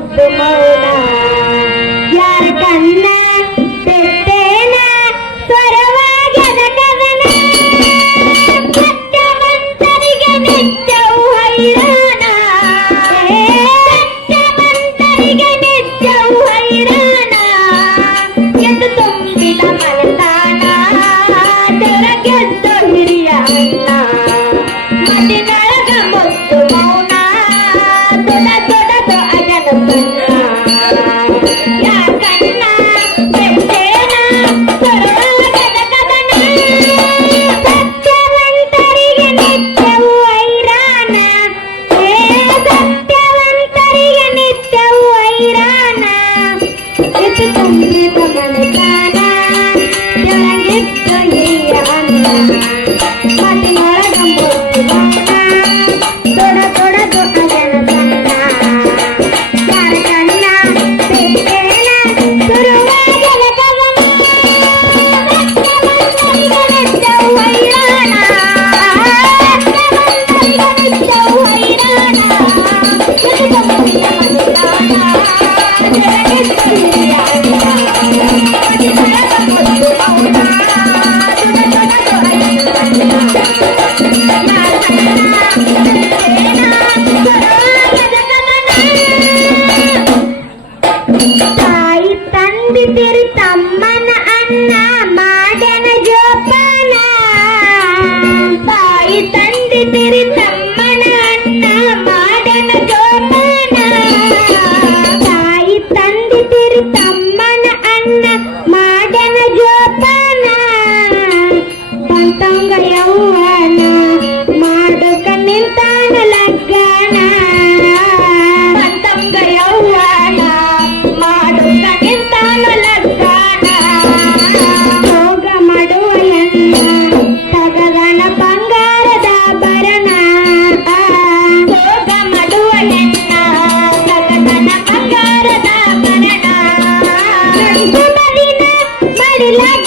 The Oh, Relax.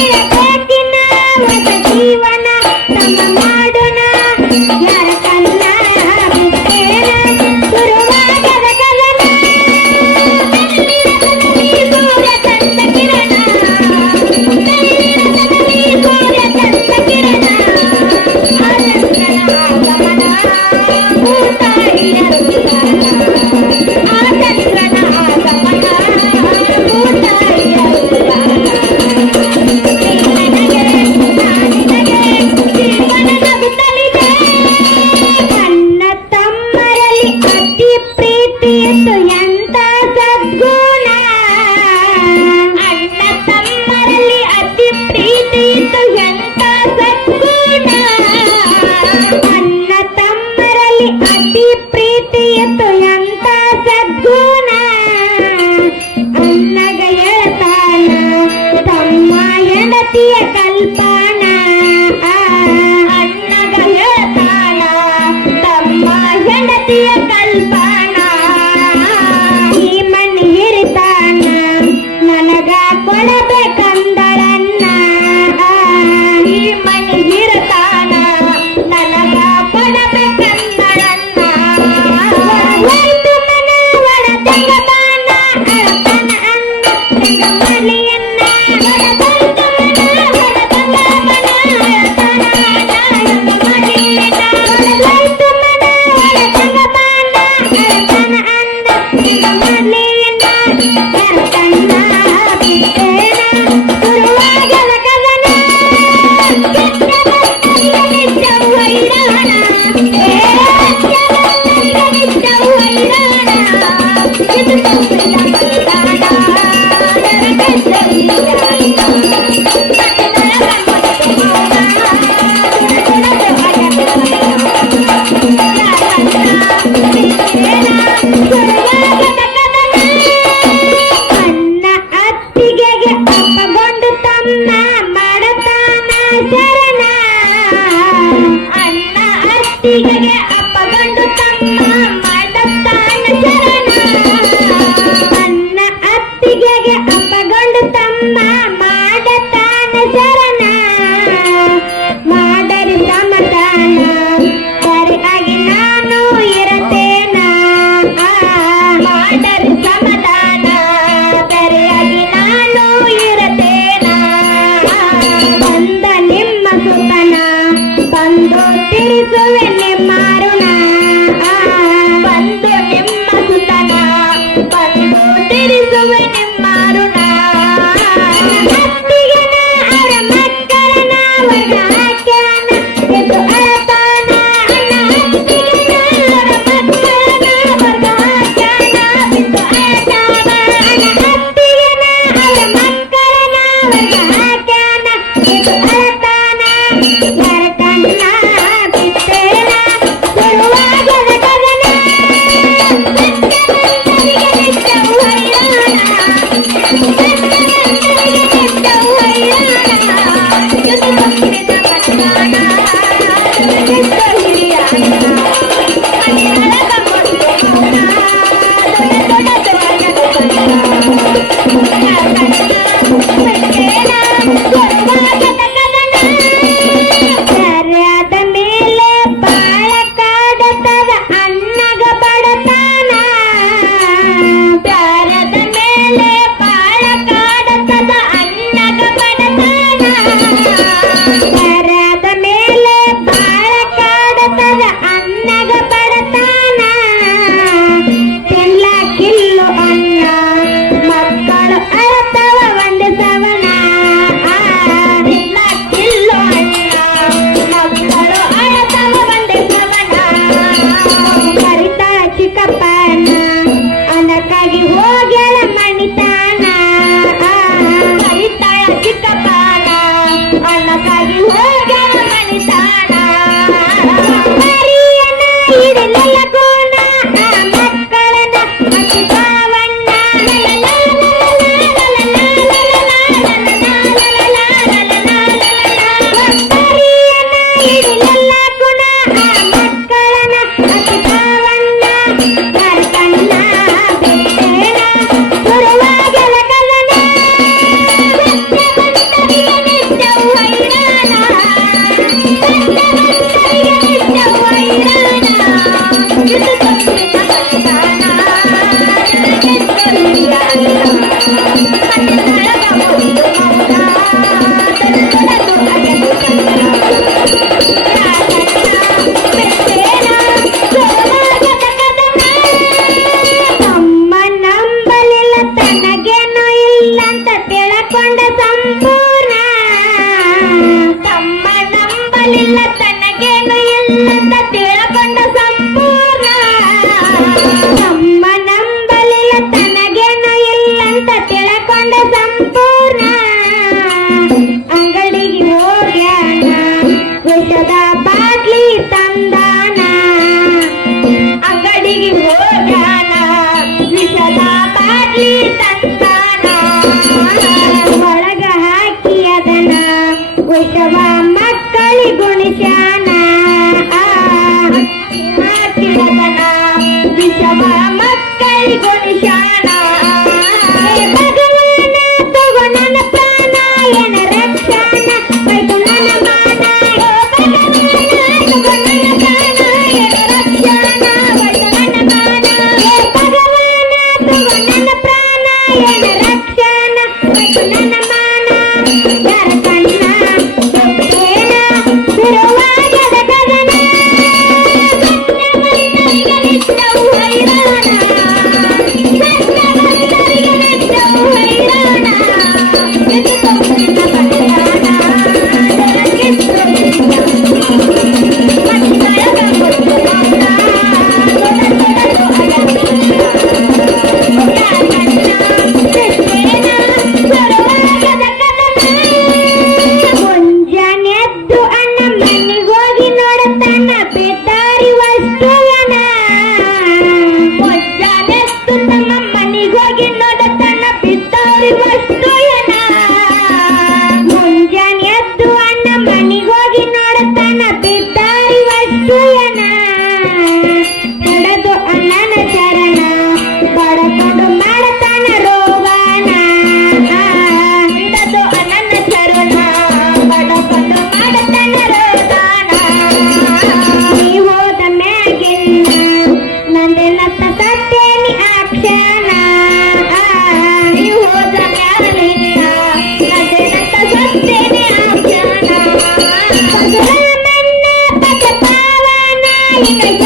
Yeah. Yeah. ಅತ್ತಿಗೆಗೆ Thank you. நீங்க